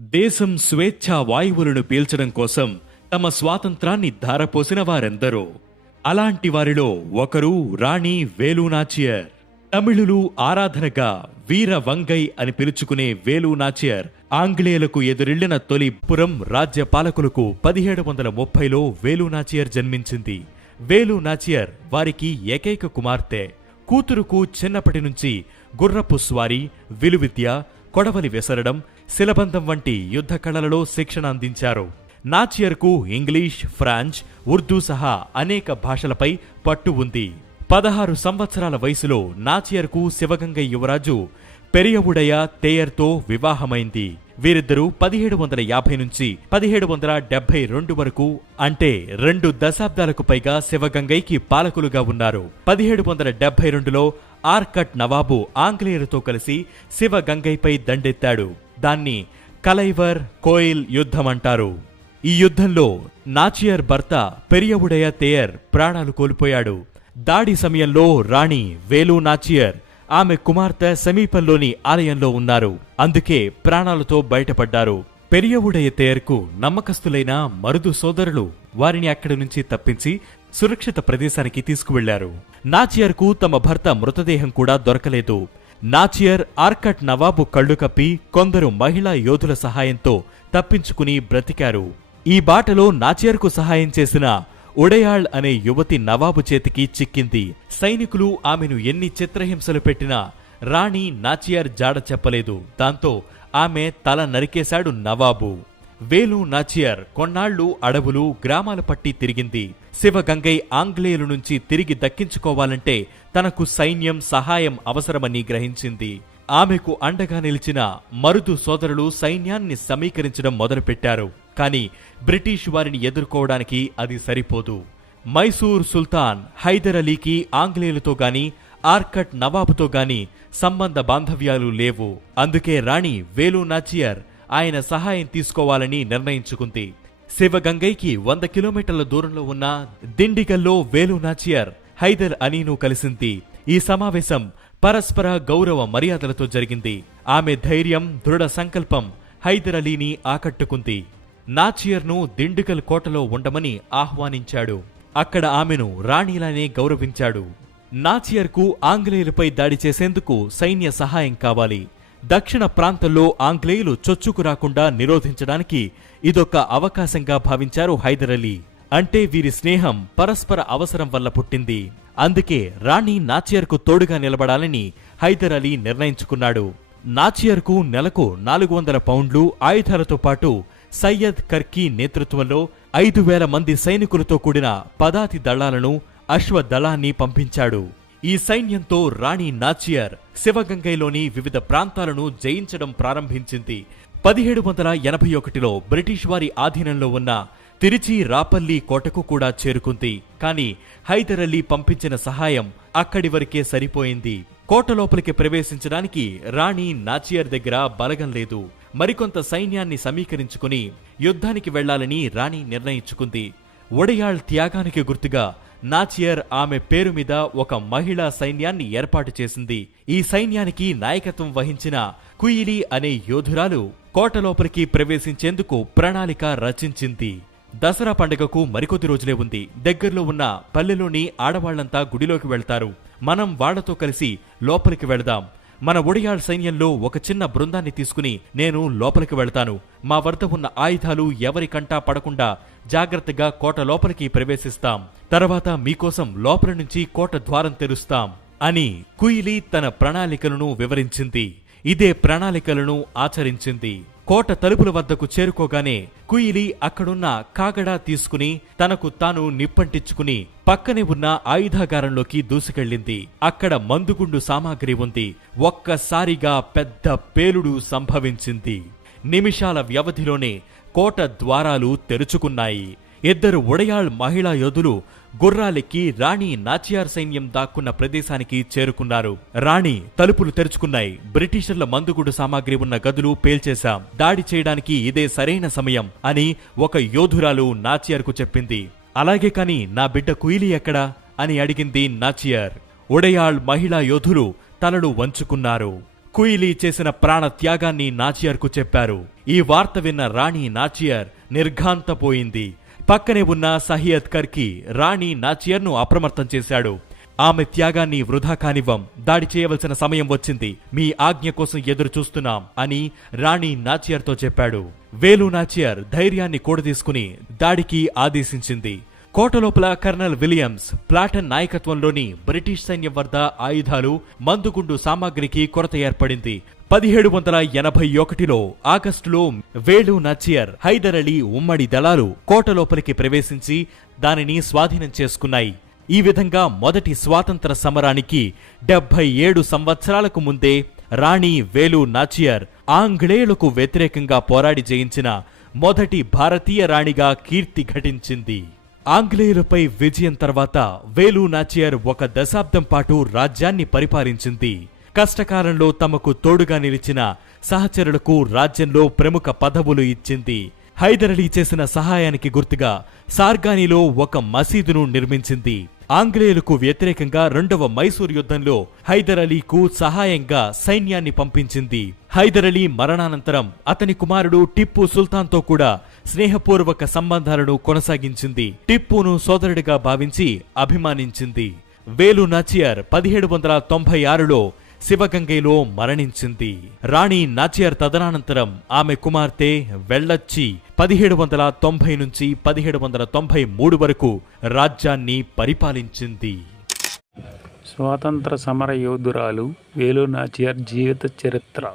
దేశం స్వేచ్ఛా వాయువులను పీల్చడం కోసం తమ స్వాతంత్రాన్ని ధారపోసిన వారెందరో. అలాంటి వారిలో ఒకరు రాణి వేలు నాచియర్ తమిళులు ఆరాధనగా వీర వంగై అని పిలుచుకునే వేలు నాచియర్ ఆంగ్లేయులకు ఎదురెళ్ళిన తొలి పురం రాజ్య పాలకులకు పదిహేడు వందల ముప్పైలో వేలు నాచియర్ జన్మించింది. వేలు నాచియర్ వారికి ఏకైక కుమార్తె. కూతురుకు చిన్నప్పటి నుంచి గుర్రపు స్వారీ విలువిద్య కొడవలి విసరడం శిలబంధం వంటి యుద్ధ కళలలో శిక్షణ అందించారు. నాచియర్కు ఇంగ్లీష్ ఫ్రాంచ్ ఉర్దూ సహా అనేక భాషలపై పట్టు ఉంది. పదహారు సంవత్సరాల వయసులో నాచియర్కు శివగంగ యువరాజు పెరియవుడయ తేయర్తో వివాహమైంది. వీరిద్దరూ పదిహేడు వందల యాభై నుంచి పదిహేడు వందల డెబ్బై రెండు వరకు అంటే రెండు దశాబ్దాలకు పైగా శివగంగైకి పాలకులుగా ఉన్నారు. పదిహేడు వందల డెబ్బై రెండులో ఆర్కట్ నవాబు ఆంగ్లేయులతో కలిసి శివగంగైపై దండెత్తాడు. దాన్ని కలైవర్ కోయిల్ యుద్ధం అంటారు. ఈ యుద్ధంలో నాచియర్ భర్త పెరియవుడయ తేయర్ ప్రాణాలు కోల్పోయాడు. దాడి సమయంలో రాణి వేలు నాచియర్ ఆమె కుమార్తె సమీపంలోని ఆలయంలో ఉన్నారు. అందుకే ప్రాణాలతో బయటపడ్డారు. పెరియవుడయ తేయర్కు నమ్మకస్తులైన మరుదు సోదరులు వారిని అక్కడి నుంచి తప్పించి సురక్షిత ప్రదేశానికి తీసుకువెళ్ళారు. నాచియర్కు తమ భర్త మృతదేహం కూడా దొరకలేదు. నాచియర్ ఆర్కట్ నవాబు కళ్ళు కప్పి కొందరు మహిళా యోధుల సహాయంతో తప్పించుకుని బ్రతికారు. ఈ బాటలో నాచియర్కు సహాయం చేసిన ఉడయాళ్ అనే యువతి నవాబు చేతికి చిక్కింది. సైనికులు ఆమెను ఎన్ని చిత్రహింసలు పెట్టినా రాణి నాచియార్ జాడ చెప్పలేదు. దాంతో ఆమె తల నరికేశాడు నవాబు. వేలు నాచియర్ కొన్నాళ్ళు అడవులు గ్రామాల పట్టి తిరిగింది. శివగంగై ఆంగ్లేయుల నుంచి తిరిగి దక్కించుకోవాలంటే తనకు సైన్యం సహాయం అవసరమని గ్రహించింది. ఆమెకు అండగా నిలిచిన మరుదు సోదరులు సైన్యాన్ని సమీకరించడం మొదలుపెట్టారు. కానీ బ్రిటిష్ వారిని ఎదుర్కోవడానికి అది సరిపోదు. మైసూర్ సుల్తాన్ హైదర్ అలీకి ఆంగ్లేయులతో గాని ఆర్కట్ నవాబుతో గాని సంబంధ బాంధవ్యాలు లేవు. అందుకే రాణి వేలు నాచియర్ ఆయన సహాయం తీసుకోవాలని నిర్ణయించుకుంది. శివగంగైకి వంద కిలోమీటర్ల దూరంలో ఉన్న దిండిగల్లో వేలు నాచియర్ హైదర్ అలీను కలిసింది. ఈ సమావేశం పరస్పర గౌరవ మర్యాదలతో జరిగింది. ఆమె ధైర్యం దృఢ సంకల్పం హైదర్ అలీని ఆకట్టుకుంది. నాచియర్ను దిండిగల్ కోటలో ఉండమని ఆహ్వానించాడు. అక్కడ ఆమెను రాణిలానే గౌరవించాడు. నాచియర్కు ఆంగ్లేయులపై దాడి చేసేందుకు సైన్య సహాయం కావాలి. దక్షిణ ప్రాంతంలో ఆంగ్లేయులు చొచ్చుకు రాకుండా నిరోధించడానికి ఇదొక అవకాశంగా భావించారు హైదర్ అలీ. అంటే వీరి స్నేహం పరస్పర అవసరం వల్ల పుట్టింది. అందుకే రాణి నాచియర్కు తోడుగా నిలబడాలని హైదర్ అలీ నిర్ణయించుకున్నాడు. నాచియర్కు నెలకు నాలుగు వందల పౌండ్లు ఆయుధాలతో పాటు సయ్యద్ కర్కీ నేతృత్వంలో ఐదు వేల మంది సైనికులతో కూడిన పదాతి దళాలను అశ్వదళాన్ని పంపించాడు. ఈ సైన్యంతో రాణి నాచియర్ శివగంగైలోని వివిధ ప్రాంతాలను జయించడం ప్రారంభించింది. పదిహేడు వందల ఎనభై ఒకటిలో బ్రిటిష్ వారి ఆధీనంలో ఉన్న తిరిచి రాపల్లి కోటకు కూడా చేరుకుంది. కానీ హైదర్ అలీ పంపించిన సహాయం అక్కడి వరకే సరిపోయింది. కోట లోపలికి ప్రవేశించడానికి రాణి నాచియర్ దగ్గర బలగం లేదు. మరికొంత సైన్యాన్ని సమీకరించుకుని యుద్ధానికి వెళ్ళాలని రాణి నిర్ణయించుకుంది. ఒడయాళ్ త్యాగానికి గుర్తుగా నాచియర్ ఆమె పేరు మీద ఒక మహిళా సైన్యాన్ని ఏర్పాటు చేసింది. ఈ సైన్యానికి నాయకత్వం వహించిన కుయిలి అనే యోధురాలు కోట లోపలికి ప్రవేశించేందుకు ప్రణాళిక రచించింది. దసరా పండుగకు మరికొద్ది రోజులే ఉంది. దగ్గరలో ఉన్న పల్లెలోని ఆడవాళ్ళంతా గుడిలోకి వెళ్తారు. మనం వాళ్ళతో కలిసి లోపలికి వెళదాం. మన ఒడియాళ్ సైన్యంలో ఒక చిన్న బృందాన్ని తీసుకుని నేను లోపలికి వెళ్తాను. మా వద్ద ఉన్న ఆయుధాలు ఎవరికంటా పడకుండా జాగ్రత్తగా కోట లోపలికి ప్రవేశిస్తాం. తర్వాత మీకోసం లోపల నుంచి కోట ద్వారం తెరుస్తాం అని కుయిలి తన ప్రణాళికలను వివరించింది. ఇదే ప్రణాళికలను ఆచరించింది. కోట తలుపుల వద్దకు చేరుకోగానే కుయిలి అక్కడున్న కాగడా తీసుకుని తనకు తాను నిప్పంటించుకుని పక్కనే ఉన్న ఆయుధాగారంలోకి దూసుకెళ్ళింది. అక్కడ మందుగుండు సామాగ్రి ఉంది. ఒక్కసారిగా పెద్ద పేలుడు సంభవించింది. నిమిషాల వ్యవధిలోనే కోట ద్వారాలు తెరుచుకున్నాయి. ఇద్దరు ఉడయాళ్ మహిళా యోధులు గుర్రాలెక్కి రాణి నాచియార్ సైన్యం దాక్కున్న ప్రదేశానికి చేరుకున్నారు. రాణి తలుపులు తెరుచుకున్నాయి. బ్రిటిషర్ల మందుగుడు సామాగ్రి ఉన్న గదులు పేల్చేశాం. దాడి చేయడానికి ఇదే సరైన సమయం అని ఒక యోధురాలు నాచియార్కు చెప్పింది. అలాగే కాని నా బిడ్డ కుయిలి ఎక్కడా? అని అడిగింది నాచియార్. ఉడయాళ్ మహిళా యోధులు తలలు వంచుకున్నారు. కుయిలీ చేసిన ప్రాణ త్యాగాన్ని నాచియర్కు చెప్పారు. ఈ వార్త విన్న రాణి నాచియర్ నిర్ఘాంతపోయింది. పక్కనే ఉన్న సహియత్ కర్కి రాణి నాచియర్ను అప్రమత్తం చేశాడు. ఆమె త్యాగాన్ని వృధా కానివ్వం దాడి చేయవలసిన సమయం వచ్చింది. మీ ఆజ్ఞ కోసం ఎదురు చూస్తున్నాం అని రాణి నాచియర్తో చెప్పాడు. వేలు నాచియర్ ధైర్యాన్ని కూడదీసుకుని దాడికి ఆదేశించింది. కోట లోపల కర్నల్ విలియమ్స్ ప్లాటన్ నాయకత్వంలోని బ్రిటిష్ సైన్యం వద్ద ఆయుధాలు మందుగుండు సామాగ్రికి కొరత ఏర్పడింది. పదిహేడు వందల ఎనభై ఒకటిలో ఆగస్టులో వేలు నచియర్ హైదర్ అలీ ఉమ్మడి దళాలు కోట లోపలికి ప్రవేశించి దానిని స్వాధీనం చేసుకున్నాయి. ఈ విధంగా మొదటి స్వాతంత్ర సమరానికి డెబ్బై ఏడు సంవత్సరాలకు ముందే రాణి వేలు నాచియర్ ఆంగ్లేయులకు వ్యతిరేకంగా పోరాడి జయించిన మొదటి భారతీయ రాణిగా కీర్తి ఘటించింది. ఆంగ్లేయులపై విజయం తర్వాత వేలు నాచియర్ ఒక దశాబ్దం పాటు రాజ్యాన్ని పరిపాలించింది. కష్టకాలంలో తమకు తోడుగా నిలిచిన సహచరులకు రాజ్యంలో ప్రముఖ పదవులు ఇచ్చింది. హైదర్ అలీ చేసిన సహాయానికి గుర్తుగా సార్గానీలో ఒక మసీదును నిర్మించింది. ఆంగ్లేయులకు వ్యతిరేకంగా రెండవ మైసూర్ యుద్ధంలో హైదర్ అలీకు సహాయంగా సైన్యాన్ని పంపించింది. హైదర్ అలీ మరణానంతరం అతని కుమారుడు టిప్పు సుల్తాన్తో కూడా స్నేహపూర్వక సంబంధాలను కొనసాగించింది టిప్పును సోదరుడిగా భావించి అభిమానించింది. వేలు నాచియర్ పదిహేడు వందల తొంభై ఆరులో శివగంగైలో మరణించింది. రాణి నాచియర్ తదనానంతరం ఆమె కుమార్తె వెళ్ళచ్చి పదిహేడు వందల తొంభై నుంచి పదిహేడు వందల తొంభై మూడు వరకు రాజ్యాన్ని పరిపాలించింది. స్వాతంత్ర సమర యోధురాలు వేలు నాచియార్ జీవిత చరిత్ర.